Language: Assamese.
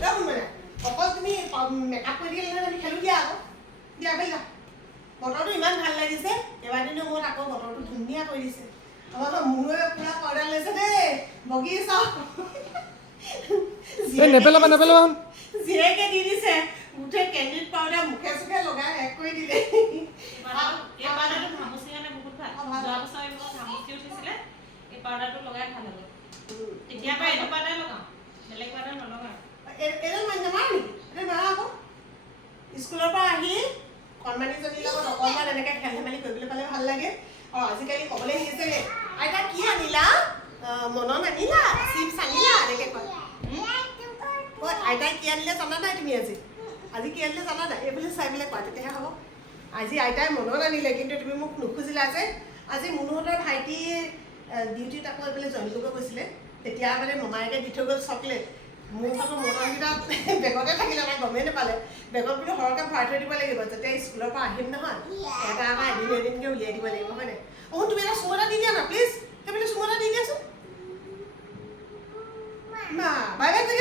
মানে অকল তুমি মেকআপ কৰি দিলে আমি খেলো দিয়া আকৌ দিয়া বেলা বতৰটো ইমান ভাল লাগিছে কেইবাদিনৰ মূৰত আকৌ বতৰটো ধুনীয়া কৰি দিছে আমাৰ মূৰে পুৰা পাউডাৰ লৈছে দেই বগী চাওঁ নেপেলাবা জীয়েকে দি দিছে গোটেই কেণ্ডিড পাউডাৰ মুখে চুখে লগাই শেষ কৰি দিলে স্কুলৰ পৰা আহি কণমানিজনীৰ লগত অকণমান এনেকৈ খেল ধেমালি কৰিবলৈ পালে ভাল লাগে আজিকালি ক'বলৈ আহিছে আইতা কি আনিলা মনত আনিলা চিপছ আনিলা এনেকৈ কয় আইতাই কি আনিলে জানা নাই তুমি আজি কি আনিলে জানা নাই এইবুলি চাই পেলাই কোৱা তেতিয়াহে হ'ব আজি আইতাই মনত আনিলে কিন্তু তুমি মোক নুখুজিলা যে আজি মুনুহঁতৰ ভাইটি ডিউটিত আকৌ এইফালে জইন কৰিব গৈছিলে তেতিয়া মানে মমায়েকে দি থৈ গ'ল চকলেট মোৰ আকৌ মনৰকেইটা বেগতে থাকিলে আমাৰ গমেই নাপালে বেগত বোলো সৰহকৈ ভৰাই থৈ দিব লাগিব যেতিয়া স্কুলৰ পৰা আহিম নহয় এটা আমাৰ এদিনকৈ উলিয়াই দিব লাগিব হয় নাই তুমি এটা চুম এটা দি দিয়া না প্লিজ সেইবুলি চুম এটা দি দিয়াচোন মা বাই বাই কৰি